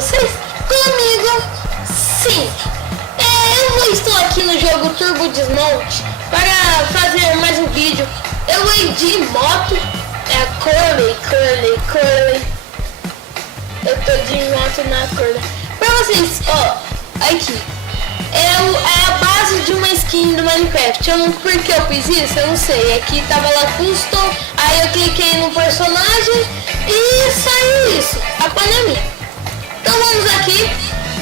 vocês? Comigo, sim. Eu estou aqui no jogo Turbo Desmonte para fazer mais um vídeo. Eu vou de moto. É a Curly. Eu tô de moto na Curly. Pra vocês, ó, aqui. É a base de uma skin do Minecraft. Por que eu fiz isso? Eu não sei. Aqui tava lá custom. Aí eu cliquei no personagem e saiu isso. A Panami. Então vamos aqui.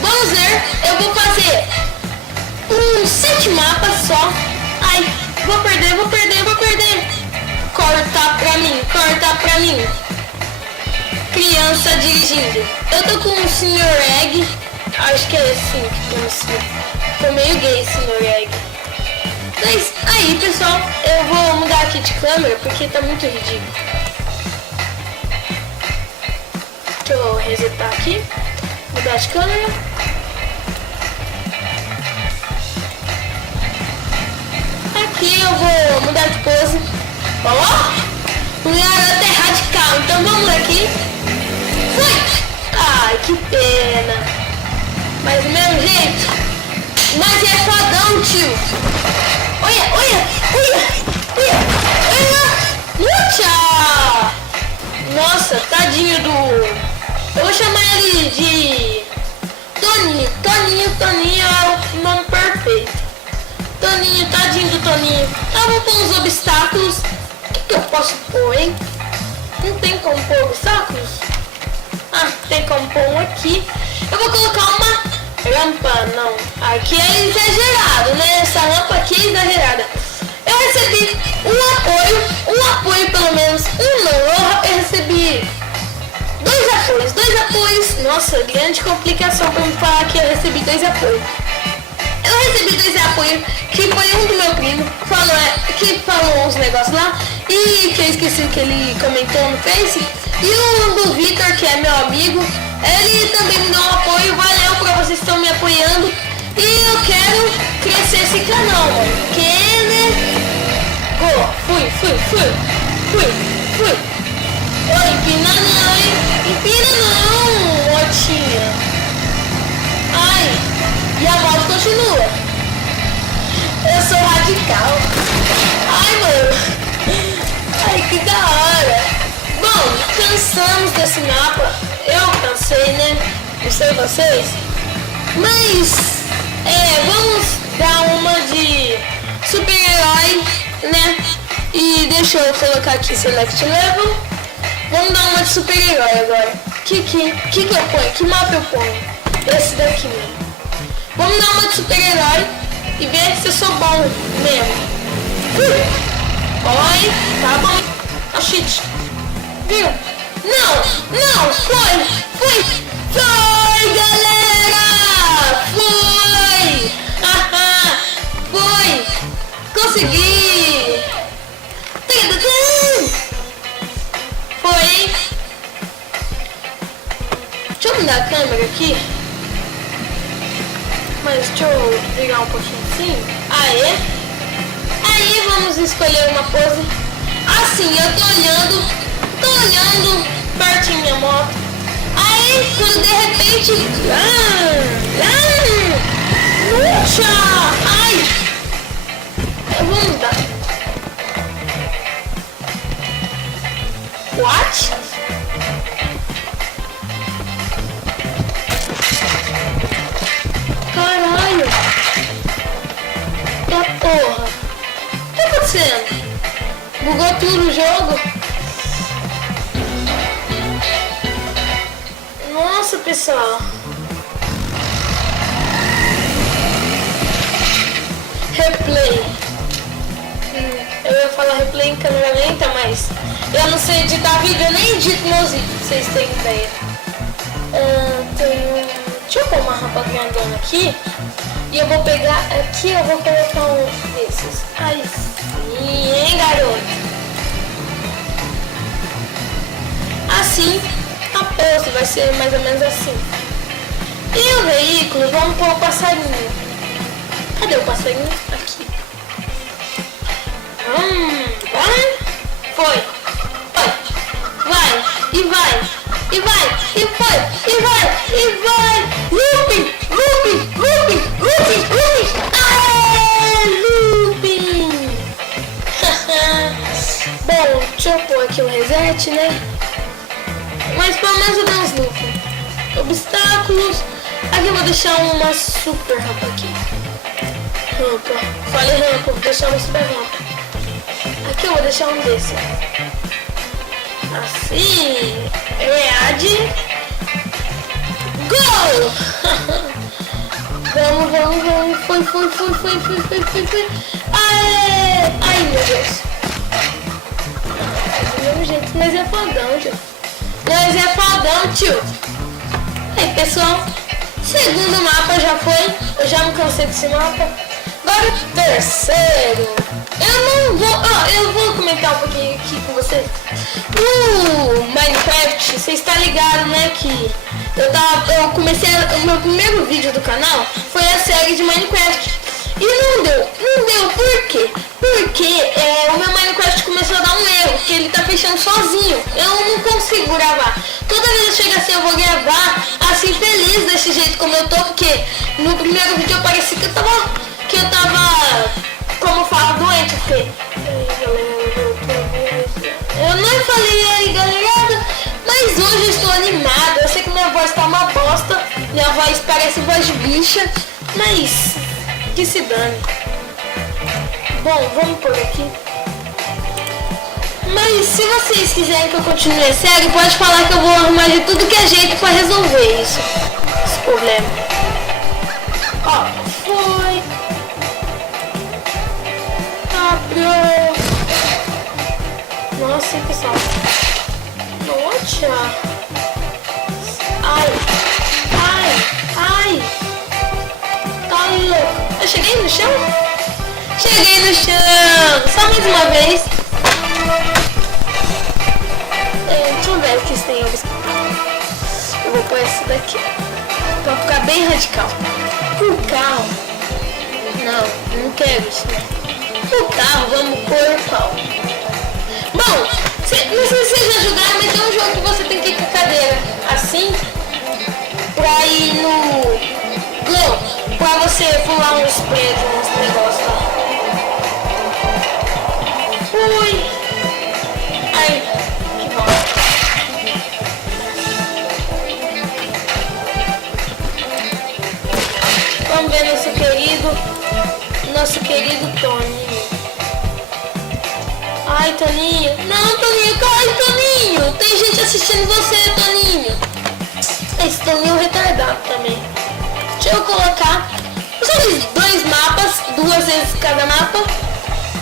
Vamos ver. Eu vou fazer 7 mapas só. Ai, vou perder. Corta pra mim. Criança dirigindo. Eu tô com o Sr. Egg. Acho que é assim que pronuncia. Tô meio gay, Sr. Egg. Mas aí, pessoal, eu vou mudar aqui de câmera porque tá muito ridículo. Deixa eu resetar aqui. Mudar de câmera. Aqui eu vou mudar de pose. Ó! O garoto é radical, então vamos aqui. Fui! Ai, que pena. Mas do mesmo jeito. Mas é fodão, tio. Olha. Lucha! Nossa, tadinho do... Eu vou chamar ele de... Toninho. Toninho é o nome perfeito. Toninho, tadinho do Toninho. Eu vou pôr uns obstáculos. O que eu posso pôr, hein? Não tem como pôr obstáculos? Ah, tem como pôr um aqui. Eu vou colocar uma rampa, não. Aqui é exagerado, né? Essa rampa aqui é exagerada. Eu recebi um apoio pelo menos. Eu recebi 2 apoios. Nossa, grande complicação pra me falar que eu recebi 2 apoios. Eu recebi 2 apoios, que foi um do meu primo, que falou uns negócios lá, e que eu esqueci que ele comentou no Face, e um do Victor, que é meu amigo, ele também me deu um apoio. Valeu pra vocês que estão me apoiando, e eu quero crescer esse canal, mano. Fui. Oi, empina não, motinha. Ai, e a moto continua. Eu sou radical. Ai, mano. Ai, que da hora. Bom, cansamos desse mapa. Eu cansei, né? Não sei vocês. Mas, vamos dar uma de super-herói, né? E deixa eu colocar aqui Select Level. Vamos dar uma de super-herói agora. Que eu ponho? Que mapa eu ponho? Esse daqui mesmo. Vamos dar uma de super-herói e ver se eu sou bom mesmo. Oi, tá bom. Oh, shit. Viu? Não, foi, galera! Foi! Foi! Consegui! Foi, hein? Deixa eu mudar a câmera aqui. Mas deixa eu virar um pouquinho assim. Aí vamos escolher uma pose. Assim, eu tô olhando pertinho minha moto. Aí, quando de repente... Lucha! Ai! Eu vou mudar. What? Caralho! Da porra! O que tá acontecendo? Bugou tudo o jogo? Nossa, pessoal! Replay. Eu ia falar replay em câmera lenta, mas eu não sei editar vídeo, eu nem edito meus vídeos, pra vocês terem ideia. Deixa eu pôr uma rampa grandona aqui. E eu vou pegar aqui, eu vou colocar um desses. Aí sim, hein, garoto? Assim, a pose vai ser mais ou menos assim. E o veículo, vamos pôr o passarinho. Cadê o passarinho? Aqui. Vai. Foi. Vai. E vai. E vai, e foi, e vai, e vai. Looping, looping, looping, looping, looping. Aê, looping. Bom, deixa eu pôr aqui o reset, né? Mas pelo menos eu dei uns looping. Obstáculos. Aqui eu vou deixar uma super rampa aqui. Rampa. Falei rampa, vou deixar uma super rampa. Aqui eu vou deixar um desse. Assim. Reade. Gol! Vamos. Foi. Aê! Ai, meu Deus. Do mesmo jeito, mas é fodão, tio. Nós é fodão, tio. Aí, pessoal. Segundo mapa já foi. Eu já me cansei desse mapa. Agora o terceiro. Eu vou comentar um pouquinho aqui com vocês. No Minecraft, você está ligado, né, que eu comecei, o meu primeiro vídeo do canal foi a série de Minecraft. E não deu, por quê? Porque o meu Minecraft começou a dar um erro, que ele tá fechando sozinho. Eu não consigo gravar. Toda vez que eu chego assim, eu vou gravar assim, feliz desse jeito como eu tô, porque no primeiro vídeo eu parecia que eu tava, como fala, doente. Eu fiquei, eu não falei aí, galera, mas hoje eu estou animada. Eu sei que minha voz tá uma bosta, minha voz parece voz de bicha, mas que se dane. Bom, vamos por aqui. Mas se vocês quiserem que eu continue a série, pode falar que eu vou arrumar de tudo que é jeito pra resolver isso. Esse problema. Ó, foi. Abriu. Nossa, pessoal. Nossa. Ai. Tá louco. Eu cheguei no chão? Cheguei no chão. Só mais uma vez. Deixa eu ver o que tem. Eu vou pôr essa daqui. Pra ficar bem radical. O carro. Não quero isso, né? O carro, vamos pôr qual? Bom, não sei se vocês já jogaram, mas tem um jogo que você tem que ir com a cadeira assim pra ir no... Não, pra você pular uns prédios, uns negócios lá. Fui. Ai, que bom. Vamos ver nosso querido Toninho. Ai, Toninho. Não, Toninho, cai, Toninho. Tem gente assistindo você, Toninho. Esse Toninho é retardado também. Deixa eu colocar os 2 mapas, 2 vezes cada mapa.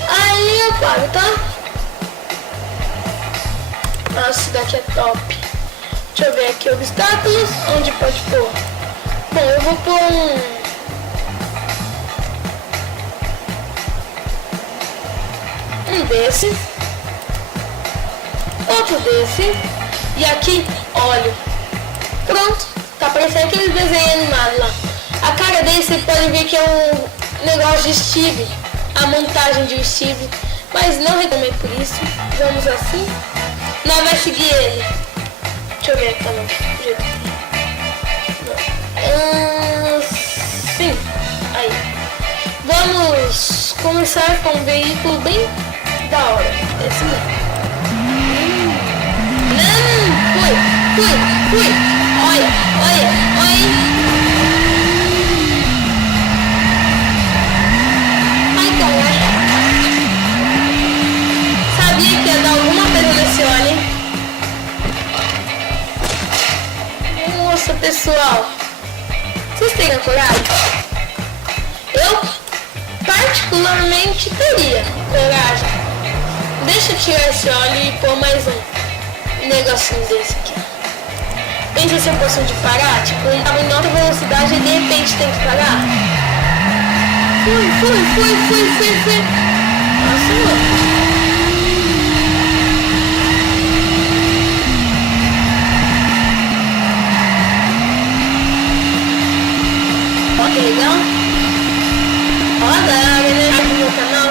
Aí eu paro, tá? Nossa, isso daqui é top. Deixa eu ver aqui obstáculos. Onde pode pôr? Bom, eu vou pôr um desse. Outro desse. E aqui, óleo. Pronto. Tá parecendo aquele desenho animado lá. A cara dele, você pode ver que é um negócio de Steve. A montagem de um Steve. Mas não recomendo por isso. Vamos assim. Nós vai seguir ele. Deixa eu ver aqui também. Sim. Aí. Vamos começar com um veículo bem da hora. Esse mesmo. Fui. Olha. Ai, caralho. Sabia que ia dar alguma coisa nesse óleo, hein? Nossa, pessoal. Vocês teriam coragem? Eu, particularmente, teria coragem. Deixa eu tirar esse óleo e pôr mais um negocinho desse aqui. Pensa se eu fosse de parar, tipo, ele tava em alta velocidade e de repente tem que parar. Fui. Nossa, louco. Ó, que legal. Ó, da galera do meu canal,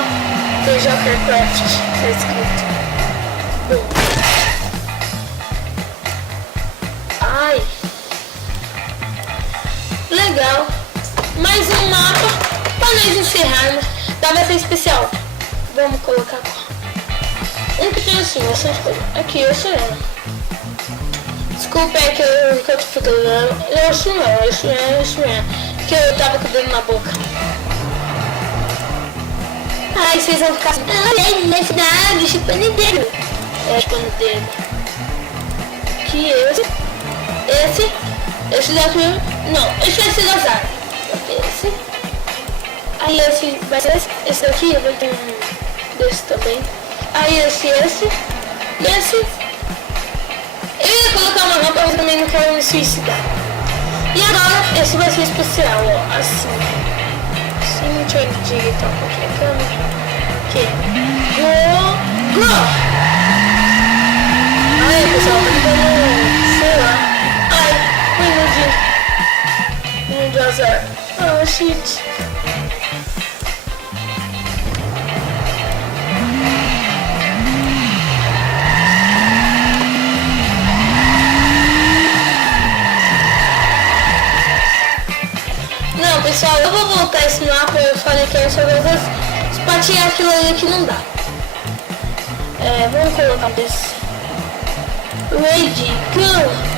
Jokercraft, tá escrito. Bom. Legal. Mais um mapa para nós encerrarmos da versão especial. Vamos colocar um que tem assim, bastante coisa. Aqui, eu sou ela. Desculpa, é que eu tô ficando. Eu sou ela, isso é. Que eu tava com o dedo na boca. Ai, vocês vão ficar. Ai, na cidade, chupando o dedo. É, chupando o dedo. Aqui, esse daqui. Não, esse vai ser azar. Esse. Aí esse vai ser esse daqui, eu vou ter um desse também. Aí esse. E esse. Eu ia colocar uma roupa, mas também não quero me suicidar. E agora, esse vai ser especial, ó, assim. Assim, deixa eu digitar um pouquinho a câmera. Aqui. Go! Aí, pessoal, tá dando, sei lá. Ai, fui no de azar. Oh, shit. Não, pessoal, eu vou voltar esse mapa. Eu falei que era só as patinhas, aquilo ali que não dá. Vamos colocar desse. Ready, go!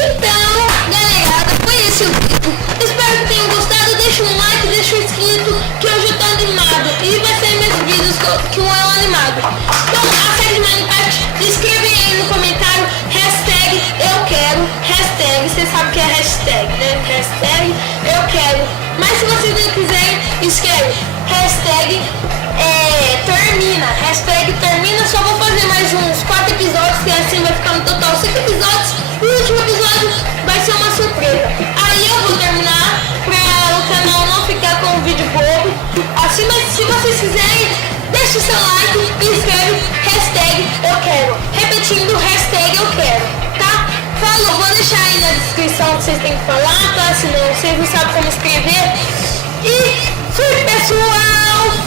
Então, galera, foi esse o vídeo. Espero que tenham gostado. Deixa um like, deixa um inscrito, que hoje eu tô animado. E vai ser meus vídeos que eu animado. Então, a série de Minecraft, escreve aí no comentário, hashtag eu quero, hashtag, você sabe que é hashtag, né? Hashtag eu quero. Mas se vocês não quiserem, escreve hashtag termina. Hashtag termina, só vou fazer mais uns 4 episódios, que assim vai ficar no total 5 episódios. E o último episódio vai ser uma surpresa. Aí eu vou terminar para o canal não ficar com um vídeo bobo. Assim, mas se vocês quiserem, deixa o seu like e escreve hashtag eu quero. Repetindo, hashtag eu quero, tá? Falou, vou deixar aí na descrição o que vocês têm que falar, tá? Senão vocês não sabem como escrever. E fui, pessoal!